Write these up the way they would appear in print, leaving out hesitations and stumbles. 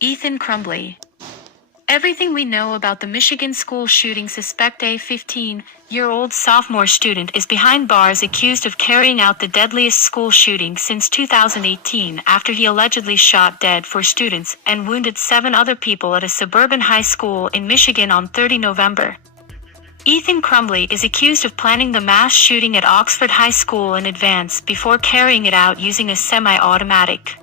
November.Ethan Crumbley. Everything we know about the Michigan school shooting suspectA 15-year-old sophomore student is behind bars accused of carrying out the deadliest school shooting since 2018 after he allegedly shot dead 4 students and wounded 7 other people at a suburban high school in Michigan on 30 November. Ethan Crumbley is accused of planning the mass shooting at Oxford High School in advance before carrying it out using a semi-automatic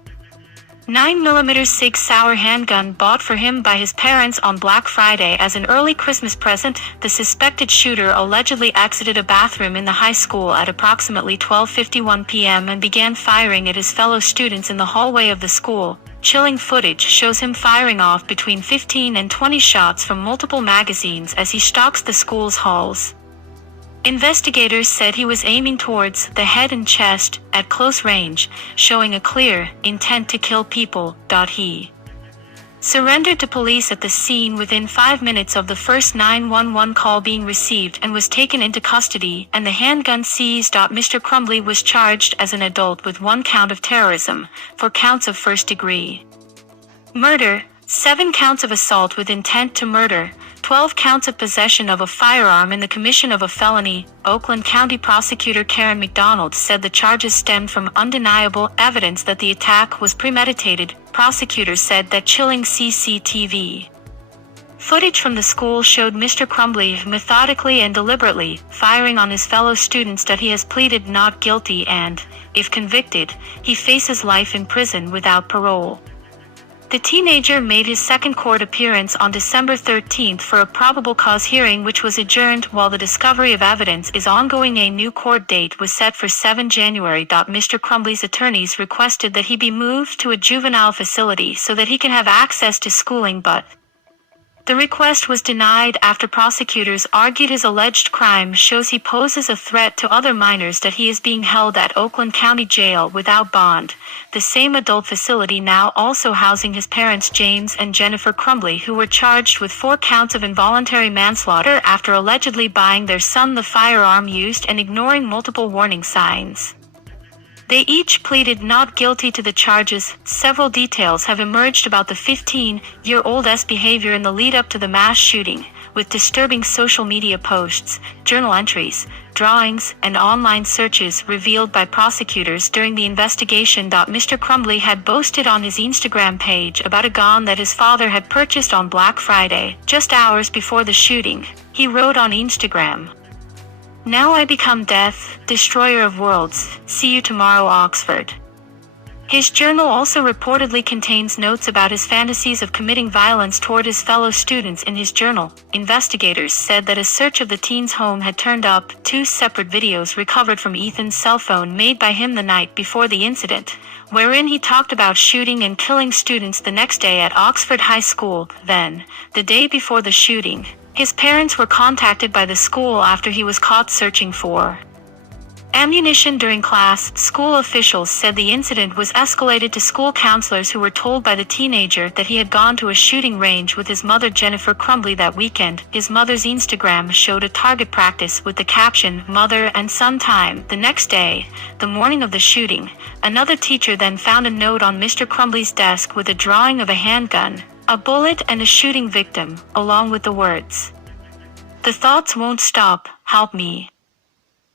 9mm Sig Sauer handgun bought for him by his parents on Black Friday as an early Christmas present. The suspected shooter allegedly exited a bathroom in the high school at approximately 12:51 p.m. and began firing at his fellow students in the hallway of the school. Chilling footage shows him firing off between 15 and 20 shots from multiple magazines as he stalks the school's halls. Investigators said he was aiming towards the head and chest at close range, showing a clear intent to kill people. He surrendered to police at the scene within 5 minutes of the first 911 call being received and was taken into custody, and the handgun seized. Mr. Crumbley was charged as an adult with 1 count of terrorism, 4 counts of first-degree murder, 7 counts of assault with intent to murder, 12 counts of possession of a firearm in the commission of a felony. Oakland County Prosecutor Karen McDonald said the charges stemmed from undeniable evidence that the attack was premeditated. Prosecutors said that chilling CCTV footage from the school showed Mr. Crumbley methodically and deliberately firing on his fellow students. That he has pleaded not guilty and, if convicted, he faces life in prison without parole. The teenager made his second court appearance on December 13 for a probable cause hearing, which was adjourned while the discovery of evidence is ongoing. A new court date was set for 7 January. Mr. Crumbley's attorneys requested that he be moved to a juvenile facility so that he can have access to schooling, but the request was denied after prosecutors argued his alleged crime shows he poses a threat to other minors. That he is being held at Oakland County Jail without bond, the same adult facility now also housing his parents James and Jennifer Crumbley, who were charged with 4 counts of involuntary manslaughter after allegedly buying their son the firearm used and ignoring multiple warning signs. They each pleaded not guilty to the charges. Several details have emerged about the 15-year-old's behavior in the lead-up to the mass shooting, with disturbing social media posts, journal entries, drawings, and online searches revealed by prosecutors during the investigation. Mr. Crumbley had boasted on his Instagram page about a gun that his father had purchased on Black Friday, just hours before the shooting. He wrote on Instagram, "Now I become death, destroyer of worlds, see you tomorrow Oxford." His journal also reportedly contains notes about his fantasies of committing violence toward his fellow students. In his journal, investigators said that a search of the teen's home had turned up 2 separate videos recovered from Ethan's cell phone made by him the night before the incident, wherein he talked about shooting and killing students the next day at Oxford High School. Then, the day before the shooting, his parents were contacted by the school after he was caught searching for ammunition during class. School officials said the incident was escalated to school counselors, who were told by the teenager that he had gone to a shooting range with his mother Jennifer Crumbley that weekend. His mother's Instagram showed a target practice with the caption, "Mother and son time." The next day, the morning of the shooting, another teacher then found a note on Mr. Crumbley's desk with a drawing of a handgun, a bullet, and a shooting victim, along with the words, "The thoughts won't stop, help me."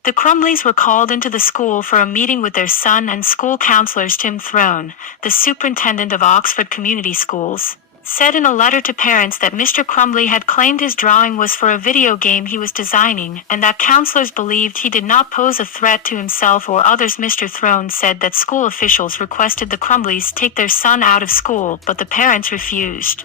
The Crumbleys were called into the school for a meeting with their son, and school counselors. Tim Throne, the superintendent of Oxford Community Schools, said in a letter to parents that Mr. Crumbley had claimed his drawing was for a video game he was designing, and that counselors believed he did not pose a threat to himself or others. Mr. Throne said that school officials requested the Crumbleys take their son out of school, but the parents refused.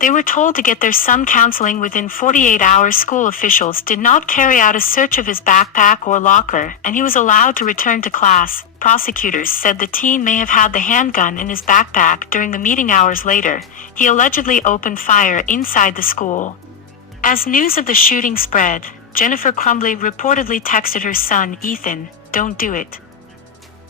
They were told to get their son counseling within 48 hours. School officials did not carry out a search of his backpack or locker, and he was allowed to return to class. Prosecutors said the teen may have had the handgun in his backpack during the meeting. Hours later, he allegedly opened fire inside the school. As news of the shooting spread, Jennifer Crumbley reportedly texted her son, "Ethan, don't do it."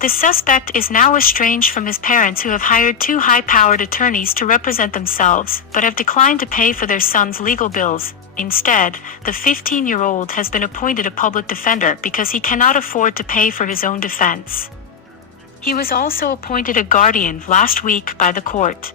The suspect is now estranged from his parents, who have hired 2 high-powered attorneys to represent themselves, but have declined to pay for their son's legal bills. Instead, the 15-year-old has been appointed a public defender because he cannot afford to pay for his own defense. He was also appointed a guardian last week by the court.